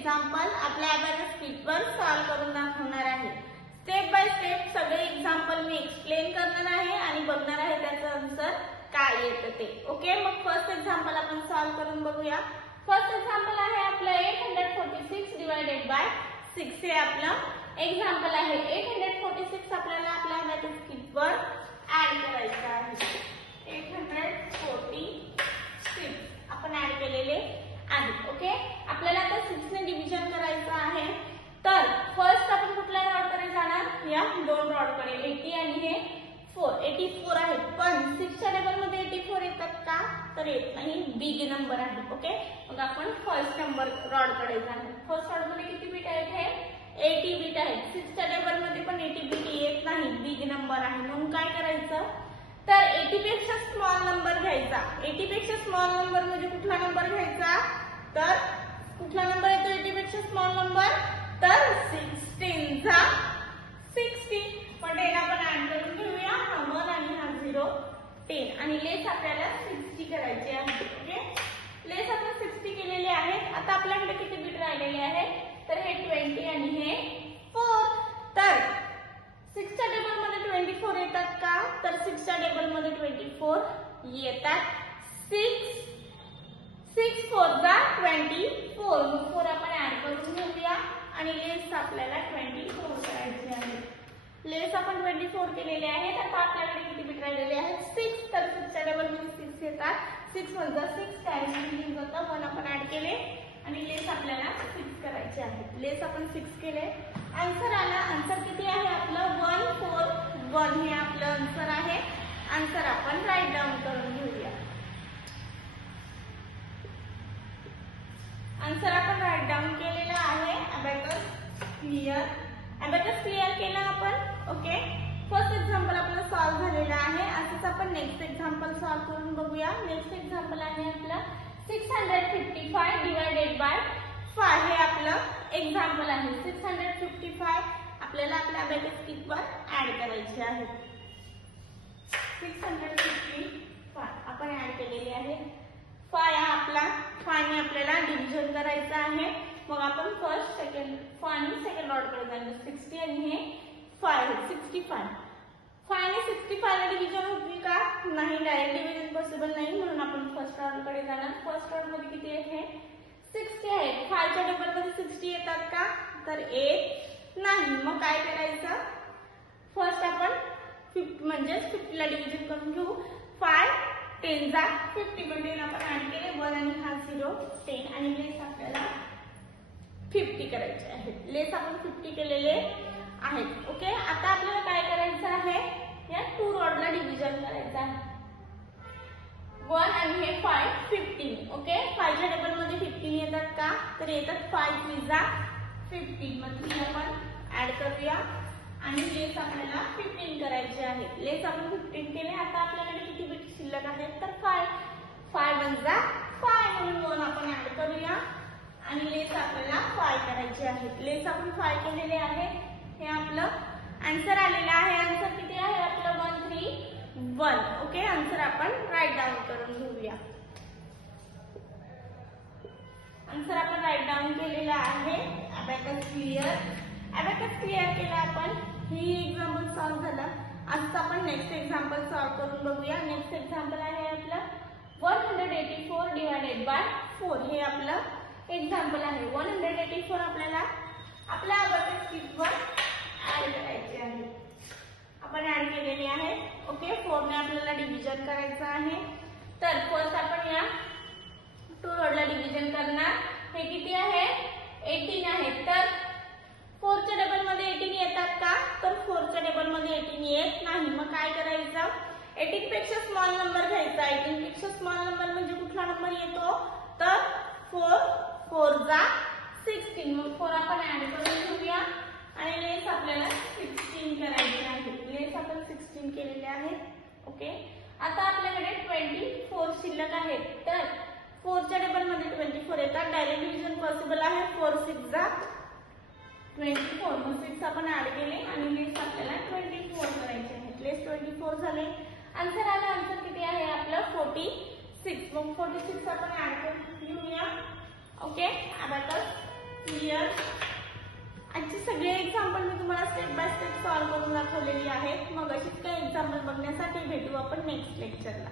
Example आपल्या abacus कीटवर solve करून दाखवणार आहे। स्टेप बाय स्टेप सगळे एक्झाम्पल मी एक्सप्लेन करणार आहे आणि बघणार आहे त्याचं आन्सर काय येतं ते। ओके, मग फर्स्ट एक्झाम्पल आपण सॉल्व्ह करून बघूया। फर्स्ट एक्झाम्पल आहे आपलं 846 डिवाइडेड बाय 6 हे आपलं एक्झाम्पल आहे। 846 आपल्याला आपल्या अबॅकस कीटवर ऍड करायचं आहे। 846 आपण ऍड केलेले आहे। ओके, आपल्याला आता 6 ने डिव्हिजन करायचं आहे। तर फर्स्ट आपण कुठल्या रॉड कडे जाणार, या दोन रॉड कडे 80 आणि हे 84 आहे, पण 6 च्या टेबल मध्ये 84 येतात का, तर येत नाही, बिग नंबर आहे। ओके, मग आपण फर्स्ट नंबर रॉड कडे जाणार। फर्स्ट रॉड मध्ये किती बीट आहेत, हे 80 बीट आहेत। 6 च्या टेबल मध्ये पण 80 बीट येत नाही, बिग नंबर आहे, म्हणून काय करायचं, तर 80 पेक्षा स्मॉल नंबर घ्यायचा। 80 पेक्षा स्मॉल नंबर म्हणजे कुठला नंबर घ्यायचा, तर कुठला नंबर येतो 80 पेक्षा स्मॉल नंबर, तर 16 चा 60। पण 10 आपण ऍड करून घेऊया, हा 1 आणि हा 0 10 आणि लेस आपल्याला 60 करायचे आहे। ओके, लेस आपण 60 केलेले आहेत। आता आपल्याकडे किती बीट राहिलेले आहेत, तर हे 20 आणि हे 4। तर 6 च्या टेबल मध्ये 24 येतात का, तर 6 च्या टेबल मध्ये 24 येतात। 6 4 जा 24, मग 4 आपण ऍड करून घेऊया आणि लेस आपल्याला 24 करायचे आहे। लेस आपण 24 केलेले आहेत। आता आपल्याकडे किती बीट राहिलेले आहेत, 6। तर 6 च्या टेबल मध्ये 6 येतात, 6 1 जा 6 कॅन्सल होतं, 1 आपण ऍड केले आणि लेस आपल्याला 6 करायचे आहे। लेस आपण 6 केले, आन्सर आला। आन्सर किती आहे आपलं 141 हे आपलं आन्सर आहे। आन्सर आपण राईट डाऊन करून घेऊया। आन्सर आपण राईट डाऊन केलेला आहे। अबॅकस क्लिअर, अबॅकस क्लिअर केलं आपण। ओके, फर्स्ट एक्झाम्पल आपलं सॉल्व्ह झालेलं आहे। असंच आपण नेक्स्ट एक्झाम्पल सॉल्व्ह करून बघूया। नेक्स्ट एक्झाम्पल आहे आपलं 655 डिवाइडेड बाय 5 हे आपलं एक्झाम्पल आहे। 655 आपल्याला आपल्या अबॅकस कीटवर ऍड करायचे आहे। 655 आपण ऍड केलेले आहे। 5 हा आपला 5 ने आपल्याला डिव्हिजन करायचं आहे। मग आपण फर्स्ट सेकंड 5 आणि सेकंड ऑर्डर कडे जाणार। 60 आणि हे 5 65। 5 ने 65 ला डिव्हिजन होईल का, नाही, डायरेक्ट डिव्हिजन पॉसिबल नाही, म्हणून आपण फर्स्ट ऑर्डर कडे जाणार। फर्स्ट ऑर्डर मध्ये किती आहे, 60 आहे। 5 च्या टेबल मध्ये 60 येतात का, तर येत नाही, मग काय करायचं, फर्स्ट आपण 50 म्हणजे 50 ला डिव्हिजन करून घेऊ। 5 10 जा 50, पण 10 आपण ऍड केले, 1 आणि हा 0 10 आणि लेस आपल्याला 50 करायचे आहे। लेस आपण 50 केलेले आहेत। ओके, आता आपल्याला काय करायचं आहे, या 2 रॉडला डिव्हिजन करायचं आहे। 1 आणि हे 5 15। ओके, 5 च्या टेबल मध्ये 15 येतात का, तर येतात। 5 3 जा 15, मग 3 आपण ऍड करूया आणि लेस आपल्याला 15 करायचे आहे। लेस आपण 15 केले। आता आपल्याकडे किती बीट शिल्लक आहेत, तर 5 1 जा 5, म्हणून 1 आपण ऍड करूया आणि लेस आपल्याला 5 करायचे आहेत। लेस आपण 5 केलेले आहे, हे आपलं आन्सर आलेलं आहे। आन्सर किती आहे आपलं 131। ओके, आन्सर आपण राईट डाऊन करून घेऊया। आन्सर आपण राईट डाऊन केलेला आहे। अबॅकस क्लिअर, अबॅकस क्लिअर केला आपण। ही एक्झाम्पल सॉल्व्ह झालं। आज आपण नेक्स्ट एक्झाम्पल सॉल्व्ह करून बघूया। नेक्स्ट एक्झाम्पल आहे आपलं 184 डिवाइडेड बाय 4 हे आपलं एक्झाम्पल आहे। 184 आपल्याला आपल्या अबॅकस कीटवर ऍड करायचे आहे। आपण ऍड केलेले आहे। ओके, 4 ने आपल्याला डिव्हिजन करायचं आहे। तर फर्स्ट आपण या 2 रॉडला डिव्हिजन करणार। हे किती आहे, 18 आहे। तर 4 च्या टेबल मध्ये 18 येतात का, तर 4 च्या टेबल मध्ये 18 येत नाही, मग काय करायचं, 18 पेक्षा स्मॉल नंबर घ्यायचा। 18 पेक्षा स्मॉल नंबर म्हणजे कुठला नंबर येतो, तर 4 4 जा 16, मग 4 आपण ऍड करून घेऊया आणि लेस आपल्याला 16 करायचे आहे। लेस आपण 16 केलेले आहे। ओके, आता आपल्याकडे 24 शिल्लक आहेत। तर 4 च्या टेबल मध्ये 24 येतात, डायरेक्ट डिव्हिजन पॉसिबल आहे। 4 6 जा 24, मग 6 आपण ऍड केले आणि लेस आपल्याला 24 करायचे आहेत। लेस 24 झाले, आन्सर आला। आन्सर किती आहे आपलं 46, मग 46 आपण ऍड करून घेऊया। Okay, abacus clear? आजची सगळे एक्झाम्पल मी तुम्हाला स्टेप बाय स्टेप सॉल्व्ह करून दाखवलेली आहेत. मग अशीच काही एक्झाम्पल बघण्यासाठी भेटू आपण नेक्स्ट लेक्चरला.